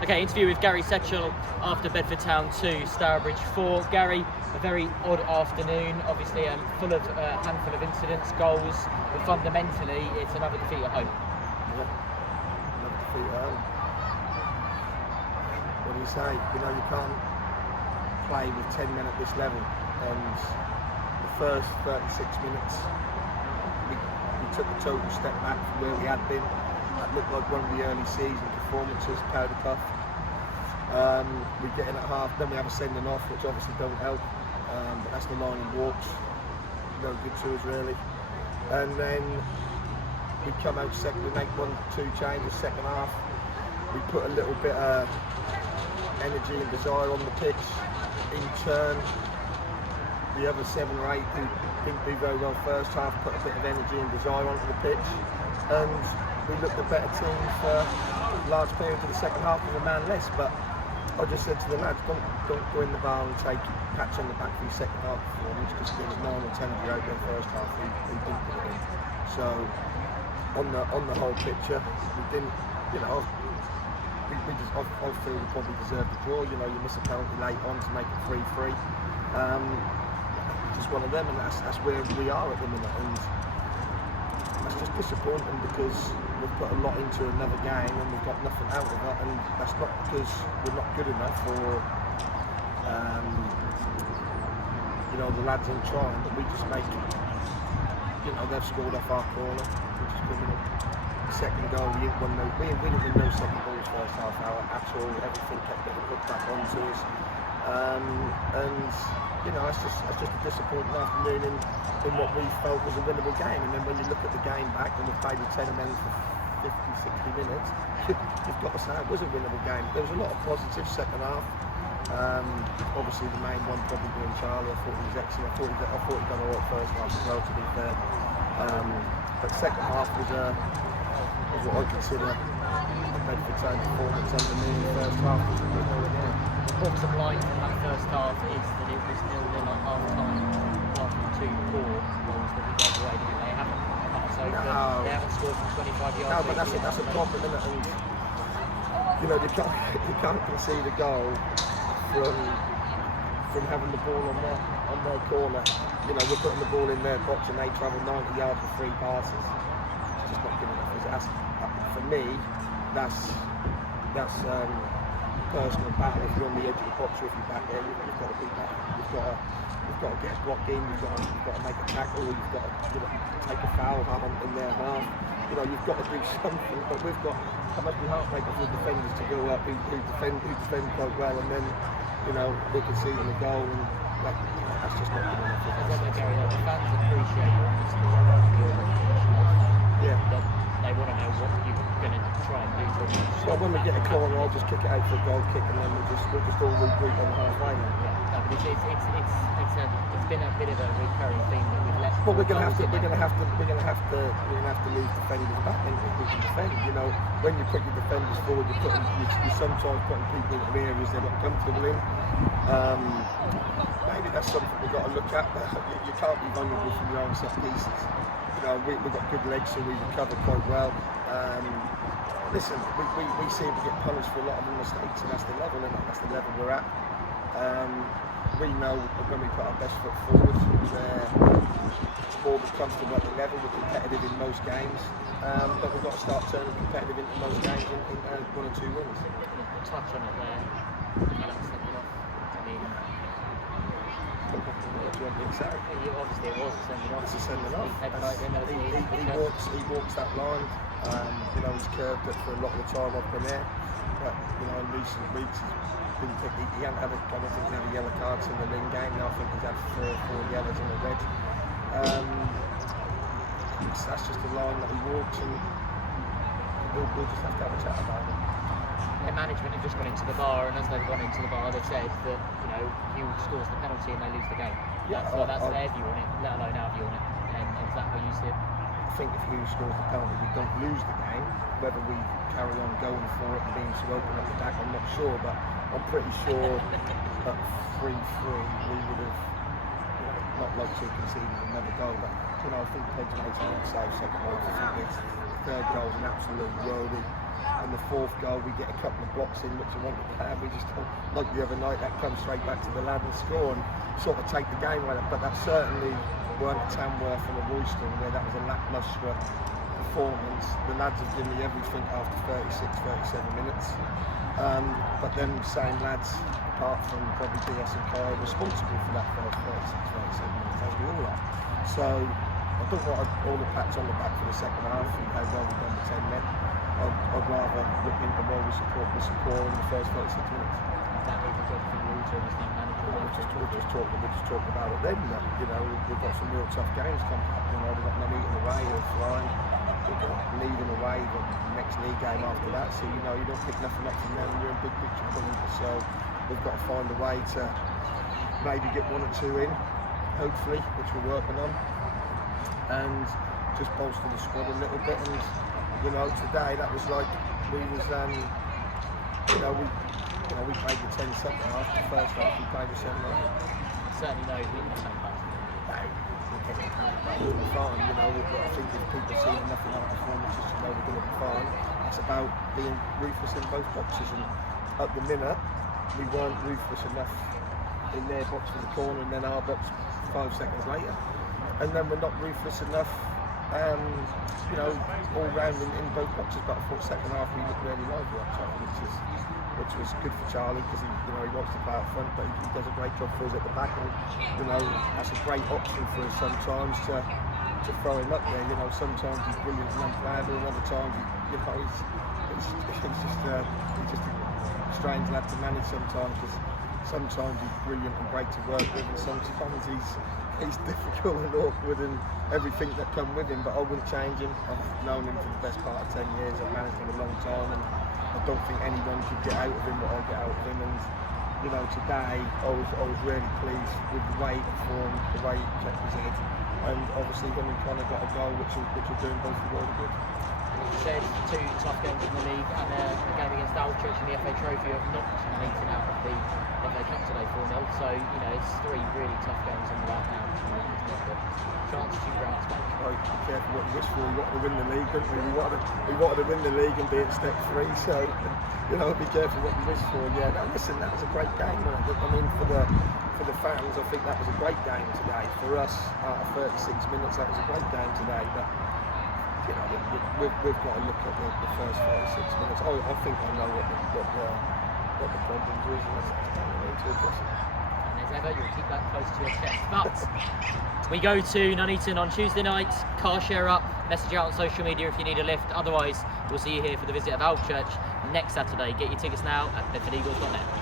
Okay, interview with Gary Setchell after Bedford Town 2, Stourbridge 4. Gary, a very odd afternoon, obviously full of a handful of incidents, goals, but fundamentally it's another defeat at home. Yeah, another defeat at home. What do you say? You know, you can't play with 10 men at this level, and the first 36 minutes we took a total step back from where we had been. That looked like one of the early season performances, powder puff. We get in at half, then we have a sending off, which obviously don't help, but that's the line he walks. No good to us really. And then we come out second, we make 1-2 changes second half. We put a little bit of energy and desire on the pitch. In turn, the other 7 or 8 who didn't do very well first half put a bit of energy and desire onto the pitch, and we looked a better team for large periods of the second half with a man less. But I just said to the lads, don't go in the bar and take pats on the back for your second half performance, because there was 9 or 10 of you out there first half who didn't put it in. So on the whole picture, we didn't, you know, I feel we probably deserved the draw. You know, you miss a penalty late on to make it 3-3. Just one of them, and that's where we are at the minute, and that's just disappointing because we've put a lot into another game and we've got nothing out of it, and that's not because we're not good enough or you know, the lads aren't trying, but we just make, you know, they've scored off our corner, which is criminal. The second goal, we didn't win no second goals first half hour at all. Everything kept getting put back onto us, and you know, it's just a disappointing afternoon in what we felt was a winnable game. And then when you look at the game back, and we've played with 10 men for 50-60 minutes, you've got to say it was a winnable game. There was a lot of positives second half. Obviously the main one probably being Charlie. I thought he was excellent. I thought he done all right first half as well, to be fair. But second half was what I consider a Bedford Town performance under me in the first half. The bottom line from that first half is that it was 0-0 at half time after 2 poor goals that we gave away. They haven't cut us over. They haven't scored from 25 yards. No, but that's a problem, isn't it? And you know, you can't concede a goal from having the ball on their corner. You know, we're putting the ball in their box and they travel 90 yards with 3 passes. It's just not good enough. For me, that's personal battle. If you're on the edge of the box or if you're back there, you've got to beat that. You've got to get a block in. You've got to make a tackle. You've got to take a foul in their half. You know, you've got to do something. But we've got, that must be heartbreaking for the defenders to go up who defend quite well, and then, you know, they can see the goal, and that's just not good enough. The fans appreciate your honesty. Yeah. They want to know what you're going to try and do to them. Well, when we get a corner, I'll just kick it out for a goal kick, and then we'll just all regroup on the halfway. Yeah, no, but it's been a bit of a recurring theme that we've left. Well, we're going to have to leave defenders back and we can defend. You know, when you put your defenders forward, you're sometimes putting people in areas they're not comfortable in. Maybe that's something we've got to look at. But you can't be vulnerable from your own set pieces. You know, we've got good legs, so we recover quite well. Listen, we seem to get punished for a lot of the mistakes, and that's the level, and that's the level we're at. We know that when we put our best foot forward, more comfortable at the level. We're competitive in most games, but we've got to start turning competitive into most games in 1 or 2 wins. Touch on it there. Obviously it was a sending off. It's a sending off. He walks that line. You know, he's curved it for a lot of the time I've been there. But you know, in recent weeks he hasn't had a yellow cards in the Lynn game. Now I think he's had 3 or 4 yellows and a red. That's just the line that he walks, and we'll just have to have a chat about it. Their management have just gone into the bar, and as they've gone into the bar, they've said that, you know, Hugh scores the penalty and they lose the game. Yeah, that's their view on it, let alone our view on it. And is that how you see it? I think if Hugh scores the penalty, we don't lose the game. Whether we carry on going for it and being so open at the back, I'm not sure, but I'm pretty sure at 3-3 we would have, you know, not liked to have conceded another goal. But you know, I think Pedro made a good save second half. I think this third goal is an absolute worldie. and the fourth goal we get a couple of blocks in which I wanted to have. We just, like the other night, that comes straight back to the lad and score and sort of take the game away. But that certainly weren't a Tamworth and a Royston where that was a lacklustre performance. The lads have given me everything after 36, 37 minutes. But then same lads, apart from probably DS and Kai, are responsible for that first 36, 37 minutes, as we all are. So I don't want all the pats on the back for the second half and how well we've done the 10 men. I'd rather look into why we support in the first 36 minutes. That is a job for you to obviously manage. We'll just talk about it then. You know, we've got some real tough games coming up. You know, we've got Nuneaton away or Flying. We've got Leiden away, the next league game after that. So you know, you don't pick nothing up from them. You're in big trouble. So we've got to find a way to maybe get 1 or 2 in, hopefully, which we're working on, and just bolster the squad a little bit. And you know, today that was like we was we played the 10 second half, the first half we played the 7 Certainly no, we can come back. We'll be fine, you know. I think if people see nothing out of performances, you know we're going to be fine. It's about being ruthless in both boxes, and at the minute we weren't ruthless enough in their box for the corner and then our box 5 seconds later, and then we're not ruthless enough you know, all round in both boxes. But I thought second half we looked really lively actually, which was good for Charlie, because he wants to play up front, but he does a great job for us at the back, and you know, that's a great option for us sometimes to throw him up there. You know, sometimes he's brilliant and unplayable, and other times he's just a strange lad to manage sometimes, because sometimes he's brilliant and great to work with, and sometimes he's difficult and awkward and everything that come with him. But I wouldn't change him. I've known him for the best part of 10 years. I've managed him a long time, and I don't think anyone could get out of him what I get out of him. And you know, today I was really pleased with the way he performed, the way he kept his head, and obviously when we kind of got a goal which are doing both the world good. You said 2 tough games in the league and a game against Stourbridge in the FA Trophy have knocked Nuneaton out of the FA Cup today 4-0. So you know, it's 3 really tough games on the line now. Chance to bounce back. Oh, be careful what you wish for. We wanted to win the league, didn't we? We wanted to win the league and be at step 3. So you know, be careful what you wish for. Yeah, now listen, that was a great game. I mean, for the fans, I think that was a great game today. For us, 36 minutes, that was a great game today. But you know, we've got to look at the first 36 minutes. Oh, I think I know what the problems is, and that's what we need to address it. And as ever, you'll keep that close to your chest. But we go to Nuneaton on Tuesday night. Car share up, message out on social media if you need a lift. Otherwise, we'll see you here for the visit of Alchurch next Saturday. Get your tickets now at bedfordeagles.net.